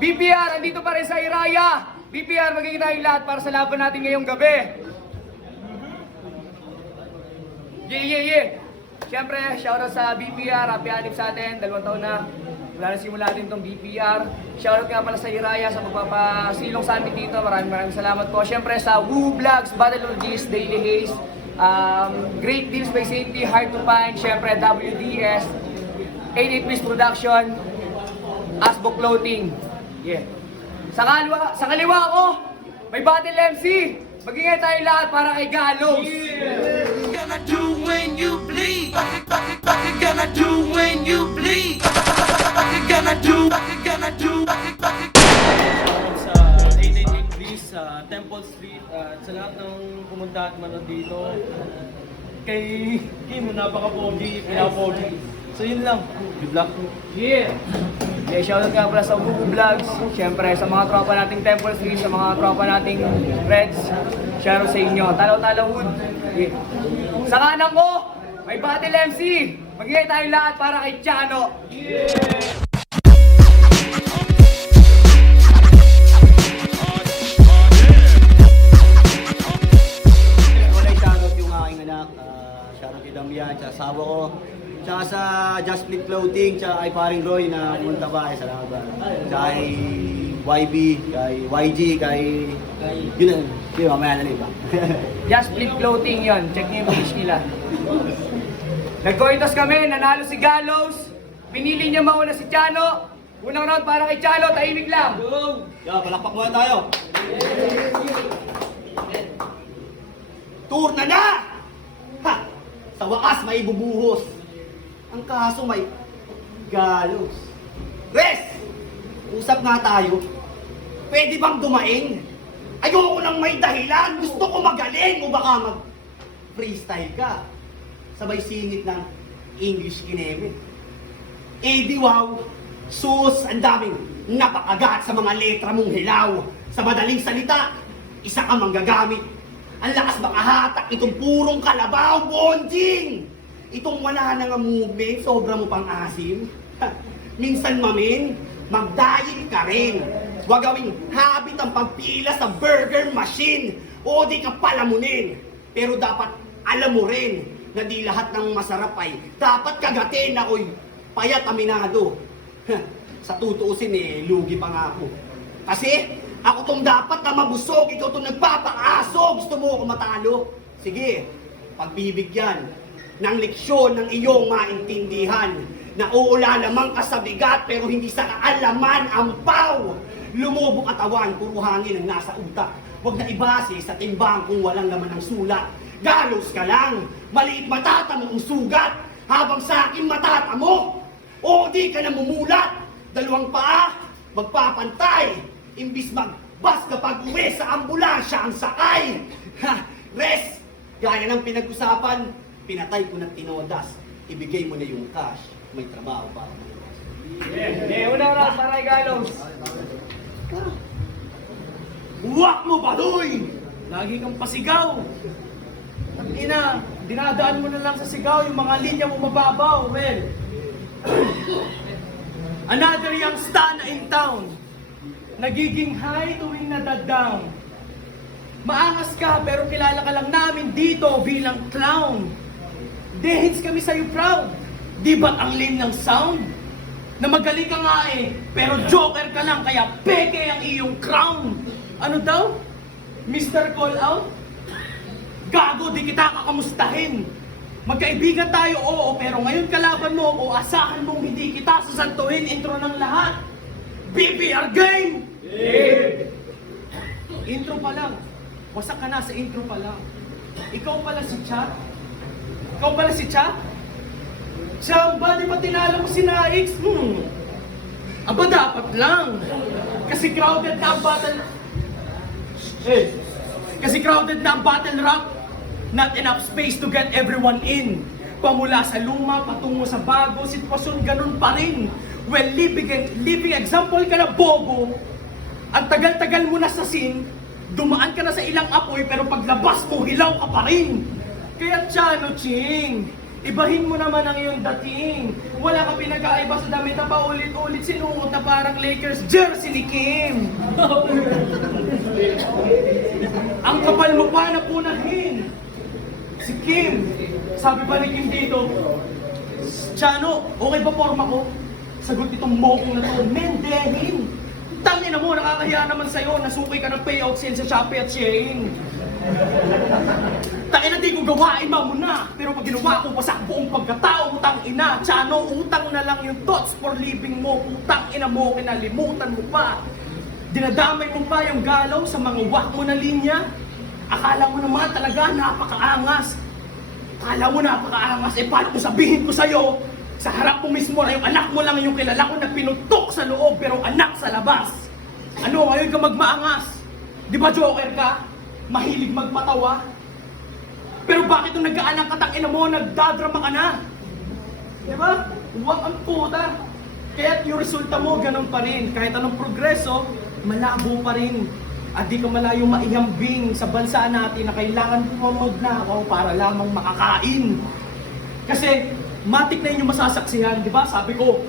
BPR, andito pa rin sa Iraya. BPR, magiging tayong lahat para sa laban natin ngayong gabi. Yeah. Siyempre, shoutout sa BPR, happy anip sa atin, 2 taon na. Wala na simula natin itong BPR. Shoutout nga pala sa Iraya sa pagpapasilong sa atin dito. Maraming salamat po. Siyempre sa Woo Vlogs, Battleologist, Daily Haze, Great Deals by Safety, Hard to Find, siyempre WDS, 88 Piece Production, Asbo Clothing. Yeah. Sa kaliwa ko, may Battle MC. Magingay tayo lahat para kay Gallows. Yeah. Gonna do when you bleed. What you gonna do when you bleed? What you gonna do? Sa 88 Please, sa Temple Street, at sa lahat ng pumunta at manood dito. Kay Kim, napaka-pogi, pinaka-pogi. So yun lang, good luck. Yeah. Shoutout nga pala sa Woo Vlogs. Siyempre sa mga tropa nating Temple Street, sa mga tropa nating Reds. Shoutout sa inyo. Talaw-talaw hood. Yeah. Sa kanan ko, may Battle MC. Magigay tayo lahat para kay Chano. Yeah. Shoutout kay Damian, sa asawa ko, tsaka sa Just Flip Clothing, tsaka kay paring Roy na pumunta ba, salamat ba. Tsaka kay YB, kay YG, kay... Yun na, mamaya na ba? Just Flip Clothing yon. Check niyo yung page nila. Nagkoitos kami, nanalo si Gallows. Pinili niya mauna si Chano. Unang round para kay Chano, tahimik lang. Palakpak muna tayo. Tour na na! Ha! Sa wakas may bubuhos. Ang kaso may Gallows. Res! Usap nga tayo. Pwede bang dumaing? Ayoko nang may dahilan. Gusto ko magaling o baka mag-freestyle ka. Sabay singit ng English kineme. Eh di wow! Sus! Ang daming napakagat sa mga letra mong hilaw. Sa madaling salita, isa ka manggagamit. Ang lakas makahatak itong purong kalabaw, bonjing! Itong wala na nga movement, sobra mo pang asim. Minsan mamin, mag-diet ka rin. Huwag gawing habit ang pagpila sa burger machine. O di ka palamunin. Pero dapat alam mo rin na di lahat ng masarap ay dapat kagatin na oy payat aminado. Sa tutuusin lugi pa nga ako. Kasi ako tong dapat na mabusog, ikaw tong nagpapakaso. Gusto mo ako matalo? Sige, pagbibigyan ng leksyon ng iyong maintindihan na uula lamang ka sa bigat pero hindi sa kaalaman ang paw. Lumubo katawan, puro hangin ang nasa utak. Huwag na ibase sa timbang kung walang laman ng sulat. Galos ka lang, maliit matatamo ang sugat, habang sa akin matatamo. O di ka na mumulat, 2 paa, magpapantay. Imbis magbas kapag uwi sa ambulansya ang sakay. Ha, Res, gaya ng pinag-usapan, pinatay ko ng tinodas. Ibigay mo na yung cash, may trabaho pa. Unang round para kay Gallows. Huwag mo ba, Doy? Lagi kang pasigaw. At ina, dinadaan mo na lang sa sigaw yung mga linya mo mababaw, well. Another young star na in town. Nagiging high tuwing nadadown. Maangas ka pero kilala ka lang namin dito bilang clown. Dehins kami sa'yo proud. Di ba ang lame ng sound? Na magaling ka nga pero joker ka lang kaya peke ang iyong crown. Ano daw? Mr. Call Out? Gago, di kita kakamustahin. Magkaibigan tayo, oo, pero ngayon kalaban mo o asahan mong hindi kita sasantuhin intro ng lahat. BPR game! Intro pa lang. Wasak ka na sa intro pa lang. Ikaw pala si Cha? Ikaw pala si Cha? Cha, ba di ba tinalo mo si Naix? Aba, dapat lang. Kasi crowded na ang battle... Kasi crowded na ang battle rap. Not enough space to get everyone in. Pamula sa luma, patungo sa bago, sitwasyon ganun pa rin. Well, living example ka na, bobo. Ang tagal-tagal mo na sa scene, dumaan ka na sa ilang apoy, pero paglabas mo, hilaw ka pa rin. Kaya Chano Ching, ibahin mo naman ang iyong dating. Wala ka pinag-aiba sa damit na paulit-ulit sinuot na parang Lakers jersey ni Kim. Ang kapal mo pa na punahin. Si Kim, sabi pa ni Kim dito, Chano, okay ba forma ko? Sagot itong mokong na to, mendehin. Tangina mo, nakakahiya naman sa'yo, nasukay ka ng payout sale sa Shopee at Shein. Tangina, di ko gawain mo na. Pero pag ginawa ko pa sa buong pagkatao, utang ina, Chano, utang na lang yung thoughts for living mo. Utang ina mo, kinalimutan mo pa. Dinadamay mo pa yung galaw sa mga wak mo na linya. Akala mo naman talaga napakaangas. Akala mo napakaangas, paano ko sabihin ko sa'yo? Sa harap mo mismo na yung anak mo lang yung kilala ko na pinutok sa loob pero anak sa labas. Ano, ngayon ka magmaangas? Di ba joker ka? Mahilig magpatawa? Pero bakit nung nag-aanang katangina mo, nagdadrama ka na? Di ba? Huwag ang puta. Kaya yung resulta mo, ganun pa rin. Kahit anong progreso, malabo pa rin. At di ka malayo maihambing sa bansa natin na kailangan pumamod na ako para lamang makakain. Kasi, matik na yun yung masasaksihan, di ba? Sabi ko,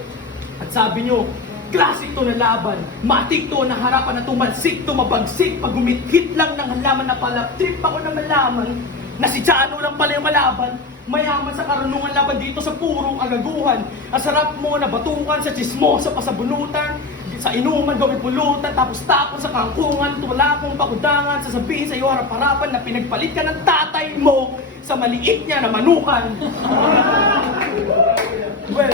at sabi nyo, classic to na laban. Matik to na harapan na tumalsik, tumabagsik. Pag humit-hit lang ng halaman na pala, trip ako na malaman na si Chano lang pala yung malaban. Mayaman sa karunungan laban dito sa purong agaguhan. Ang sarap mo na batukan sa chismosa pa sa bunutan. Sa inuman gawin pulutan, tapos tapon sa kangkungan. Wala akong pakudangan, sasabihin sa iyo harap-harapan na pinagpalit ka ng tatay mo sa maliit niya na manukan. Well,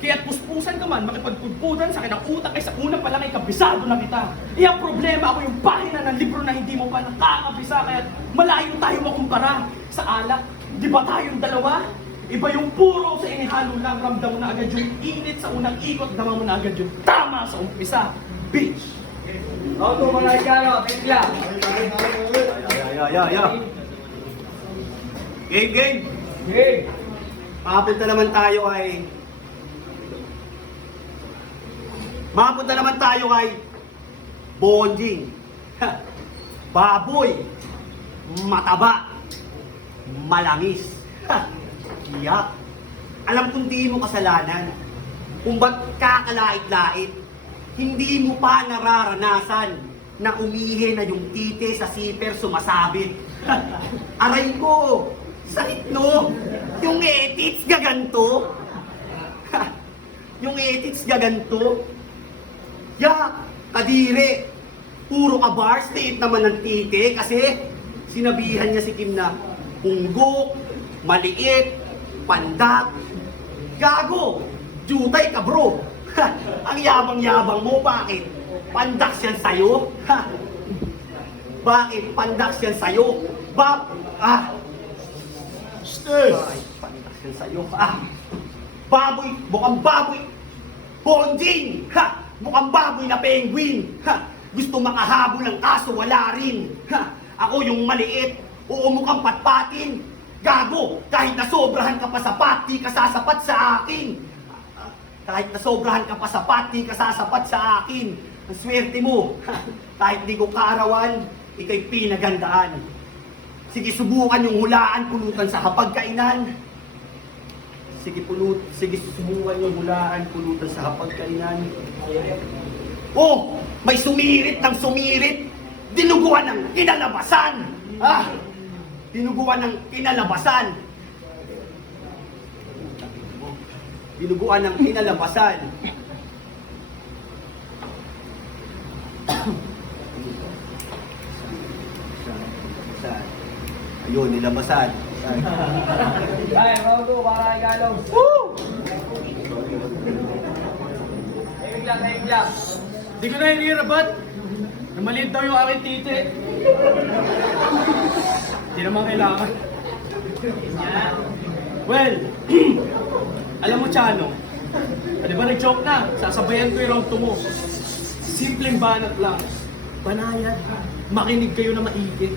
kaya't puspusan ka man, makipagpudpudan sa akin ang utak ay sa una pa lang ay kabisado na kita. Ang problema ako yung pahina ng libro na hindi mo pa nakakabisa, kaya't malayo tayo makumpara sa alak. Di ba tayong dalawa? Iba yung puro sa inihalo lang, ramdam mo na agad yung init sa unang ikot, dama mo na agad yung tama sa umpisa. Bitch! Auto mga Chano, thank you. Game! Hey! Makapunta naman tayo kay Bonjing. Baboy, mataba, malangis. Iyak. Alam kong di mo kasalanan kung ba't kakalait-lait. Hindi mo pa nararanasan na umihi na yung tite sa siper sumasabit. Aray ko, sakit no? Yung etits gaganto. Yung etits gaganto. Ya, kadire. Puro ka bars, liit naman ng tite kasi sinabihan niya si Kim na unggok, maliit, pandak. Gago, jutay ka bro. Ang yabang-yabang mo, bakit? Pandak yan sa'yo? Bakit pandak yan sa'yo? Ay, pandak yan sa'yo. Baboy, mukhang baboy. Bonjing! Mukhang baboy na penguin. Gusto makahabol ng kaso, wala rin. Ako yung maliit, oo mukhang patpatin. Gago, kahit nasobrahan ka pa sa pat, di ka sasapat sa akin. Kahit nasobrahan ka pa sa pat, di ka sasapat sa akin. Ang swerte mo, kahit di ko kaarawan, ikay pinagandaan. Sige, subukan yung hulaan, pulutan sa hapagkainan. Sige, subukan yung hulaan, pulutan sa hapagkainan. Oh, may sumirit ng sumirit. Dinuguan ng kinalabasan. Dinuguan ng kinalabasan. Dinuguan ng kinalabasan. Ayun, nilabasan. Ay, Auto, para Galaw. Woo! Tahimik lang. Hindi ko na hinirabat. Na maliit daw yung aking titi. Hindi naman kailangan. Well, alam mo, Chano, di ba nag-joke na? Sasabayan ko yung round 2 mo. Simpleng banat lang. Banayad. Makinig kayo na maigi.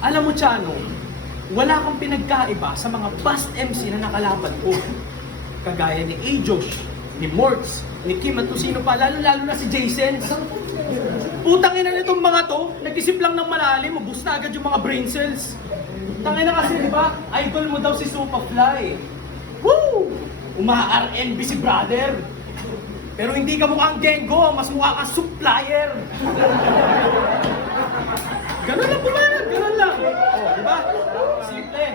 Alam mo, Chano, wala kang pinagkaiba sa mga past MC na nakalaban ko. Kagaya ni A-Josh, ni Morts, ni Kim at kung sino pa, lalo-lalo na si Jason. Putang ina nitong mga to, nag-isip lang ng malalim, mabus na agad yung mga brain cells. Tangina kasi, di ba? Idol mo daw si Superfly. Woo! Uma-RNB si brother. Pero hindi ka mukhang Gengo, mas mukha kang supplier. Ganun lang pumanag, ganun lang. Oh, di ba? Simple.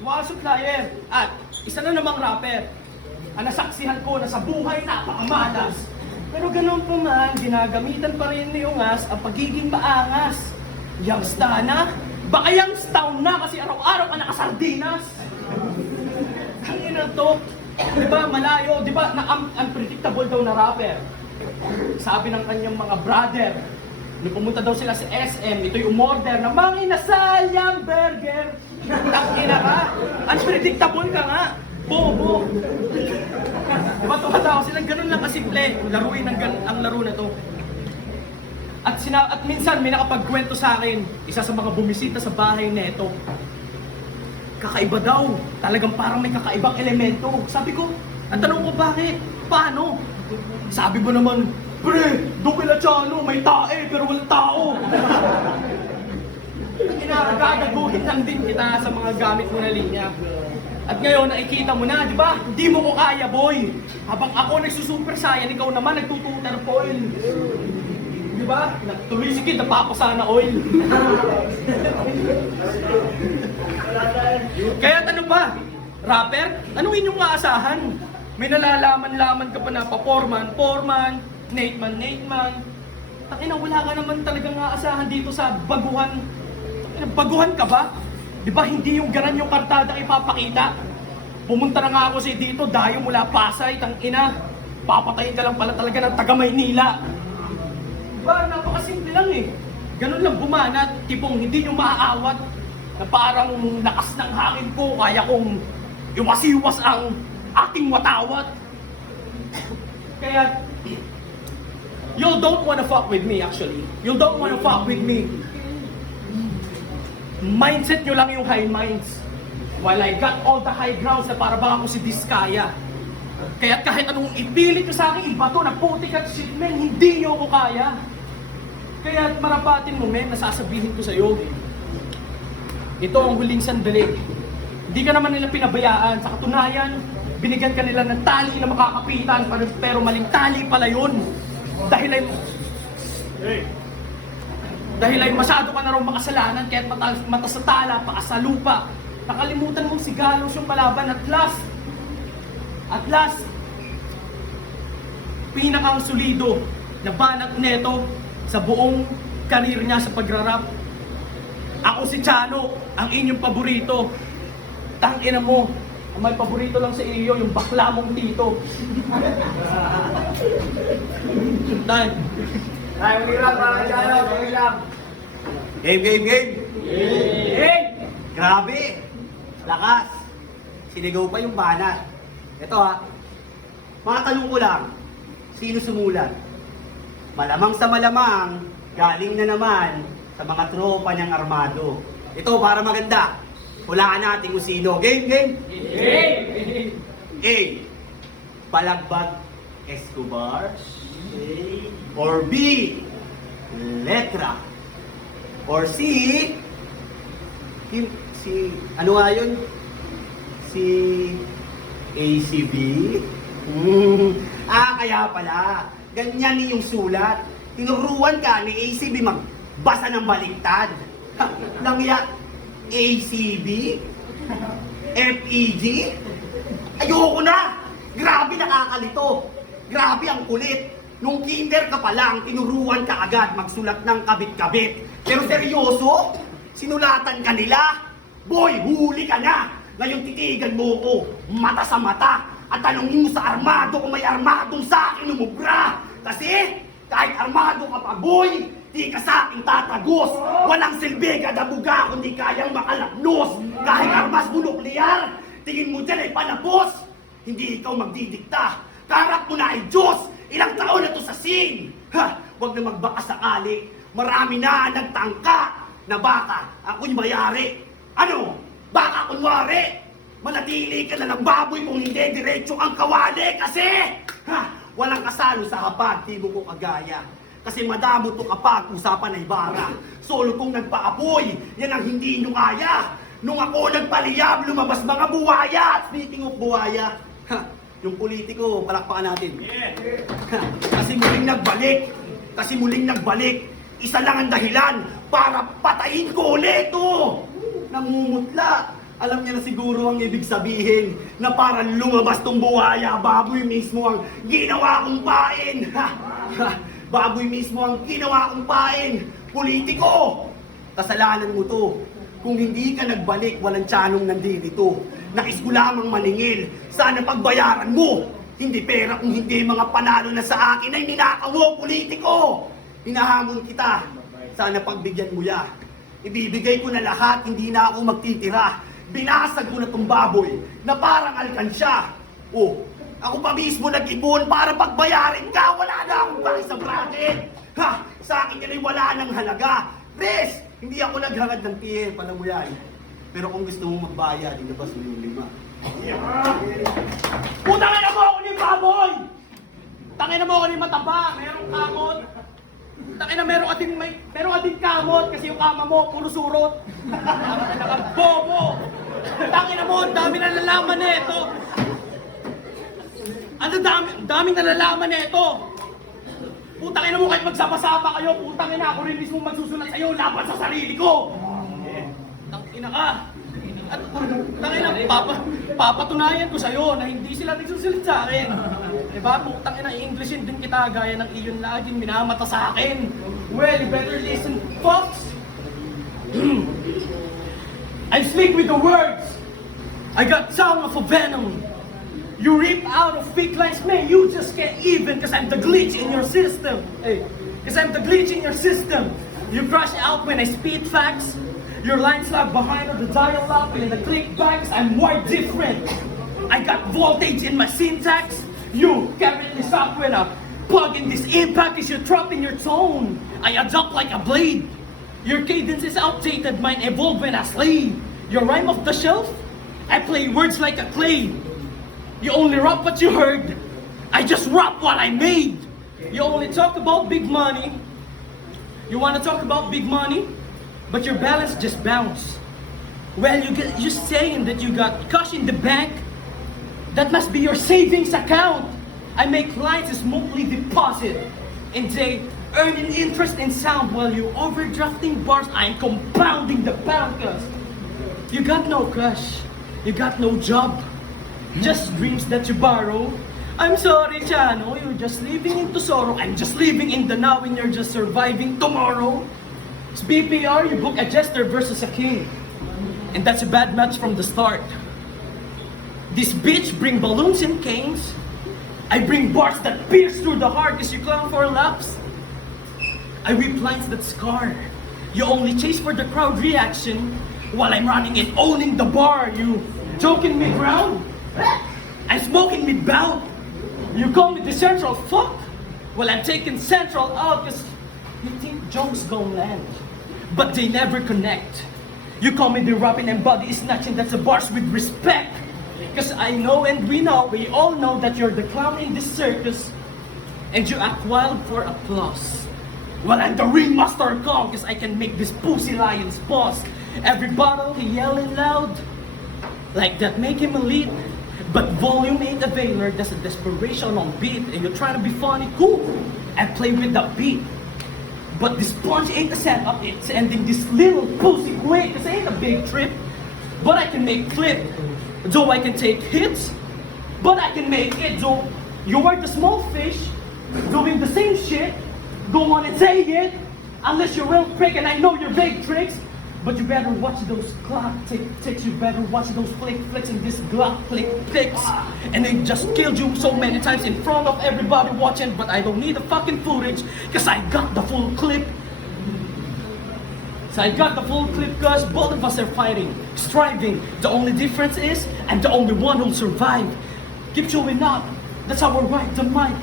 Mukha kang supplier. At isa na namang rapper. Ang nasaksihan ko na sa buhay napakamalas. Pero ganun po man, ginagamitan pa rin ni Ungas ang pagiging maangas. Youngsta na? Baka youngstown na kasi araw-araw ka nakasardinas. Ang ina to, di ba malayo, di ba na unpredictable daw na rapper. Sabi ng kanyang mga brother, nung pumunta daw sila sa SM, ito'y umorder na mga inasal yung burger. Tangina ka, unpredictable ka nga. Bobo! Diba tumatawa sila, ganun lang kasimple. Laruin ang laro na to. At minsan may nakapagkwento sa akin, isa sa mga bumisita sa bahay neto. Kakaiba daw. Talagang parang may kakaibang elemento. Sabi ko, ang tanong ko bakit? Paano? Sabi mo naman, pre, doon kila Chano, may tae pero walang tao. Inagagaguhin lang din kita sa mga gamit mo na linya. At ngayon, nakikita mo na, di ba? Hindi mo ko kaya, boy. Habang ako nagsusuper saiyan, ikaw naman nagtututar foil. Di ba? Tuloy si Kid, napapasa na oil. Kaya ano pa? Rapper? Anong inyong maasahan? May nalalaman-laman ka pa na pa-foreman, Nate man. Takina, wala ka naman talagang aasahan dito sa baguhan. Baguhan ka ba? Di ba hindi yung ganan yung kartada ipapakita? Pumunta na nga ako sa dito, dayo mula Pasay, tangina. Papatayin ka lang pala talaga ng taga Maynila. Di ba, napakasimple lang eh. Ganun lang bumanat, tipong hindi nyo maaawat na parang lakas ng hangin ko, kaya kong iwasiwas ang aking watawat. Kaya, you don't wanna fuck with me actually. You don't wanna fuck with me. Mindset nyo lang yung high minds. While I got all the high grounds na para bang ako si Diskaya. Kaya kahit anong ipilit nyo sa akin, iba to, na putik at shit, men, hindi nyo ako kaya. Kaya marapatin mo, men, nasasabihin ko sa'yo. Ito ang huling sandali. Hindi ka naman nila pinabayaan. Sa katunayan, binigyan ka nila ng tali na makakapitan, pero maling tali pala yun. Dahil ay masyado ka na raw makasalanan, kaya't mata sa tala, paa sa lupa. Nakalimutan mong si Galos yung palaban at last, pinakang solido na banat neto sa buong karir niya sa pagrarap. Ako si Chano, ang inyong paborito. Tangina mo, ang may paborito lang sa iyo, yung bakla mong tito. Dahil. Ay, ulilang mga Chano, ulilang. Game! Hey! Grabe! Lakas! Sinigaw pa yung banat. Ito ha, mga tanong ko lang, sino sumulat? Malamang sa malamang, galing na naman sa mga tropa niyang armado. Ito, para maganda, hulaan natin kung sino. Game! A. Balagbag Escobar. Or B. Letra. Or C. Ano nga yun? Si ACB? Kaya pala. Ganyan yung sulat. Tinuruan ka ni ACB magbasa ng baliktad. Langya, ACB? FEG? Ayoko na! Grabe nakakalito! Grabe ang kulit! Nung kinder ka pa lang, tinuruan ka agad magsulat ng kabit-kabit. Pero seryoso? Sinulatan ka nila? Boy, huli ka na! Ngayon titigan mo ko, mata sa mata, at tanongin mo sa armado kung may armadong sa akin umubra. Kasi kahit armado ka pa, boy, di ka sa akin tatagos. Walang silbi kada buga kung di kayang makalapnos. Kahit armas mo nuklear, tingin mo dyan ay panapos. Hindi ikaw magdidikta. Karap mo na ay Diyos. Ilang taon na to sa scene. Huwag na magbaka sakali. Marami na nagtangka na baka ako'y mayari. Ano? Baka kunwari? Manatili ka na ng baboy kung hindi diretso ang kawali. Kasi walang kasalo sa hapag, di mo ko kagaya. Kasi madamo to kapag usapan ay bara. Solo kong nagpaapoy, yan ang hindi nyo kaya. Nung ako nagpaliyab, lumabas mga buwaya. Speaking of buwaya, yung politiko, palakpakan natin. Kasi muling nagbalik. Isa lang ang dahilan para patayin ko ulit. Namumutla. Alam niya na siguro ang ibig sabihin na parang lumabas tong buwaya, baboy mismo ang ginawa kong pain. Baboy mismo ang ginawa kong pain. Politiko, kasalanan mo to. Kung hindi ka nagbalik, walang tsanong nandito. Nais ko lamang maningil. Sana pagbayaran mo. Hindi pera kung hindi mga panalo na sa akin ay ninakaw mo, politiko. Hinahamon kita. Sana pagbigyan mo ya. Ibibigay ko na lahat, hindi na ako magtitira. Binasag ko na tong baboy na parang alkansya. Ako pa mismo nag-ibon para pagbayarin ka. Wala na akong baki sa bracket. Sa akin yan ay wala nang halaga. Res, hindi ako naghangad ng tiyer, pala mo yan. Pero kung gusto mo magbayad, ilabas mo yung 5. Putangin na mo ako ni baboy! Tangin na mo ako ni mataba, merong kamot. Tangin na meron ka din kamot kasi yung kama mo, puro surot. Nakabobo! Tangin na mo, ang dami nalalaman na ito. Ang daming nalalaman na ito. Putangin na mo kahit magsama-sama kayo, putangin na ako rin mismo magsusulat sa'yo laban sa sarili ko. Tangin na ka. At tangin na, papatunayan ko sa'yo na hindi sila nagsusulit sa akin. Diba? Tangin na, Englishin din kita gaya ng iyon laging minamata sa akin. Well, you better listen, folks. I speak with the words. I got tongue of a venom. You rip out of fake lines, man, you just can't even cause I'm the glitch in your system. Hey, cause I'm the glitch in your system. You crush out when I spit facts. Your lines lag behind on the dialogue and in the clickbacks, I'm more different. I got voltage in my syntax. You can't really stop when I plug in this impact cause you're trapped in your tone. I adapt like a blade. Your cadence is outdated, mine evolve when I slay. Your rhyme off the shelf, I play words like a clay. You only rap what you heard. I just rap what I made. You only talk about big money. You want to talk about big money, but your balance just bounce. Well, you saying that you got cash in the bank. That must be your savings account. I make clients smoothly deposit, and they earn an interest in sound while you overdrafting bars. I'm compounding the bankers. You got no cash. You got no job. Just dreams that you borrow. I'm sorry, Chano, you're just living into sorrow. I'm just living in the now and you're just surviving tomorrow. It's BPR, you book a jester versus a king. And that's a bad match from the start. This bitch bring balloons and canes. I bring bars that pierce through the heart as you clown for laps. I whip lines that scar. You only chase for the crowd reaction while I'm running and owning the bar. You joking mid-round? I'm smoking mid-bound. You call me the central fuck? Well, I'm taking central out because you think jokes gon' land. But they never connect. You call me the rapping and body snatching, that's a bars with respect. Because I know and we all know that you're the clown in this circus. And you act wild for applause. Well, I'm the ringmaster Kong because I can make this pussy lions pause. Every bottle he yelling loud. Like that make him elite. But volume ain't a veiler, that's a desperation on beat. And you're trying to be funny, cool, and play with the beat. But this punch ain't a setup, it's ending this little pussy quick. This ain't a big trip, but I can make flip. Though I can take hits, but I can make it. Though you are the small fish, doing the same shit. Go on and say it, unless you're real prick and I know your big tricks. But you better watch those clock ticks, you better watch those flicks and this Glock flick picks. And they just killed you so many times in front of everybody watching, but I don't need the fucking footage, cause I got the full clip. So I got the full clip cause both of us are fighting, striving. The only difference is, I'm the only one who'll survive. Keep showing up, that's our right to might.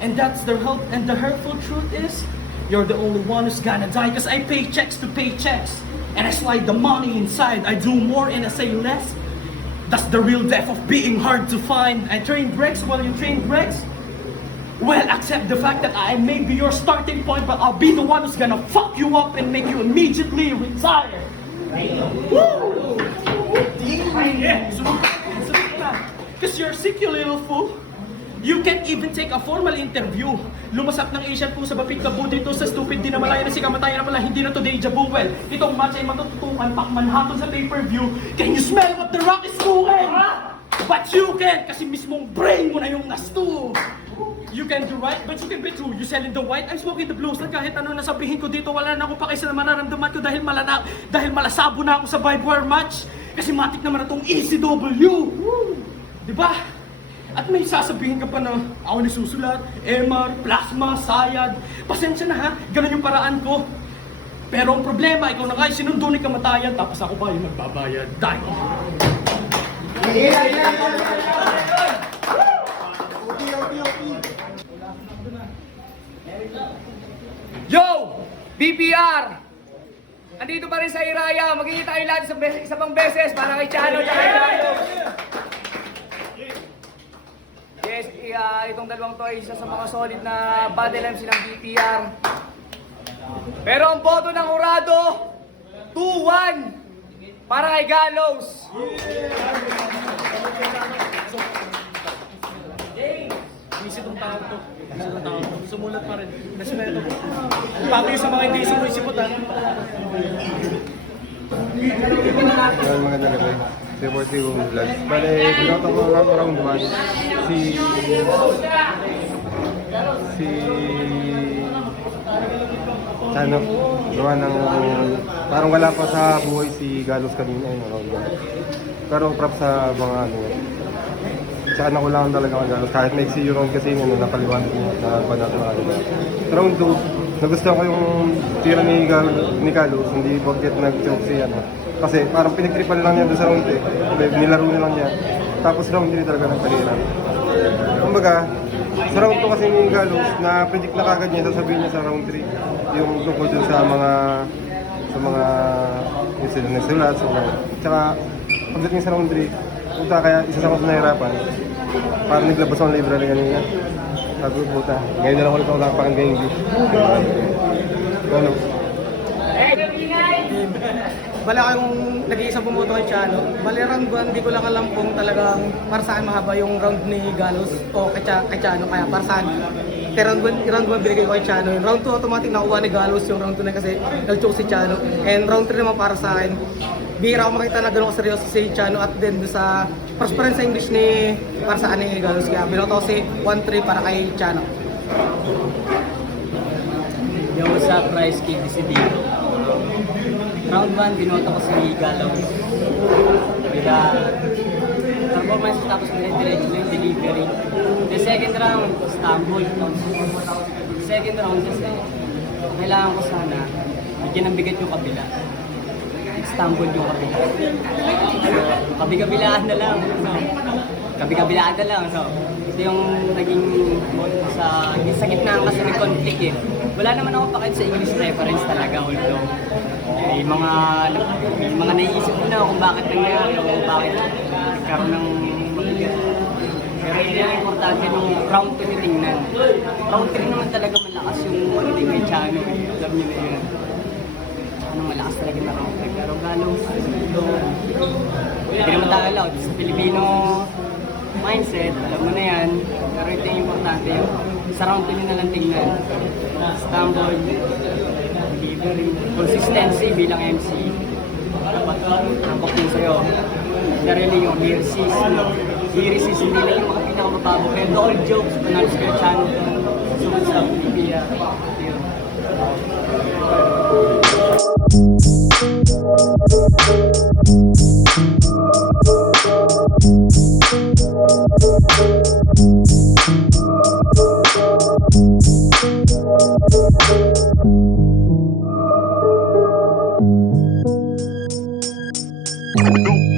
And that's the help, and the hurtful truth is, you're the only one who's gonna die, cause I pay checks to pay checks. And I slide the money inside, I do more and I say less. That's the real death of being hard to find. I train bricks while you train bricks. Well, accept the fact that I may be your starting point, but I'll be the one who's gonna fuck you up and make you immediately retire. Woo! Yeah, so because you're sick, you little fool. You can't even take a formal interview. Lumasap ng Asian po sa bapig kabu dito sa stupid din na malaya na si kamatayan na pala hindi na to deja vu. Well, itong match ay matututukan pakman hatol sa pay-per-view. Can you smell what the Rock is cooking? But you can, kasi mismong brain mo na yung nastu. You can do right, but you can be true. You selling the white, I'm smoking the blues. Na kahit ano nasabihin ko dito, wala na akong pakisa na mararamdaman ko dahil malasabo na ako sa Vibe match. Kasi matik naman na tong ECW. Diba? At may sasabihin ka pa na ako nasusulat, MR, plasma, sayad. Pasensya na ha, ganun yung paraan ko. Pero ang problema, ikaw na nga sinundo ni kamatayan, tapos ako pa yung magbabayad. Dahil. Yo! BPR! Andito pa rin sa Iraya. Magkikita kayo lahat isa pang beses para kay Chano at kay Chano. Yes, itong dalawang to ay isa sa mga solid na battle MC ng BPR. Pero ang boto ng Urado, 2-1 para kay Gallows. Isip itong tao to. Sumulat pa rin. Respeto. Pati sa mga hindi sumisipot ha. Magandang gabi. Deportivo Vlogs. Bale, binoto ko lang round 1. Ano, gawa ng parang wala pa sa buhay si Gallows kanina yung round 1. Pero prop sa mga ano. Tsaka nakulangan talaga ang Gallows. Kahit may si round kasi yun, napaliwanag niya na banat na ano. Round 2, nagustuhan ko yung tira ni Gallows, hindi porket nag-choke siya. Kasi parang pinagtripan lang niya doon sa round 2. Nilaro niya lang niya. Tapos round 3 talaga nagpahirap. Kumbaga, sa round 2 kasi ni Gallows, na-predict na kagad niya, sasabihin niya sa round 3 yung tungkol dun sa mga nagsulat. Tsaka pagdating sa round 3, puta, kaya isa sa mga nahirapan. Parang naglabas ang library kanina. Sabi ko, puta, ngayon na lang ulit ako nakapakang English. Ano? Bala kayong nag-iisang bumoto kay Chano. Bali round 1, di ko lang alam kung talagang para saan mahaba yung round ni Gallows o kay Chano. Kaya para saan. Kaya round 1 binigay ko kay Chano. Yung round 2 automatic nakuha ni Gallows yung round 2 na kasi nag-choke si Chano. And round 3 naman para sa akin. Bihira ako makita na gano'ng seryoso si Chano at then sa prosperance sa English ni para sa ni Gallows. Kaya binoto ko si 1-3 para kay Chano. Yo, what's up, Rice KBC dito. Round 1, binoto ko si Gallows. With performance tapos dire-diretso na yung delivery. The second round, stumble. Second round kasi, kailangan ko sana bigyan ng bigat yung kabila. Stumble yung kabila. Kabi-kabilaan na lang. Kabi-kabilaan na lang. So, ito yung naging sa gitna kasi may conflict eh. Wala naman ako pakit sa English reference talaga, although may mga naiisip ko na kung bakit nangyari o kung bakit nagkaroon ng mabigat. Pero yun yung importante nung round 2 titingnan. Round 3 naman talaga malakas yung hindi kay Chano eh. Alam niyo na yun. Malakas talaga na round 3. Pero Gallows, hindi naman tayo allowed. Sa Filipino mindset, alam mo na yan. Pero ito yung importante yung sa round 2 nyo na lang tingnan. Stumble, delivery, consistency bilang MC. Dapat tampok din sa'yo. Sarili yung lyricist, lyricist hindi lang yung mga pinakababago. Pero all jokes, panalo sa kayo channel. Sumunod sa Pilipia. Nope.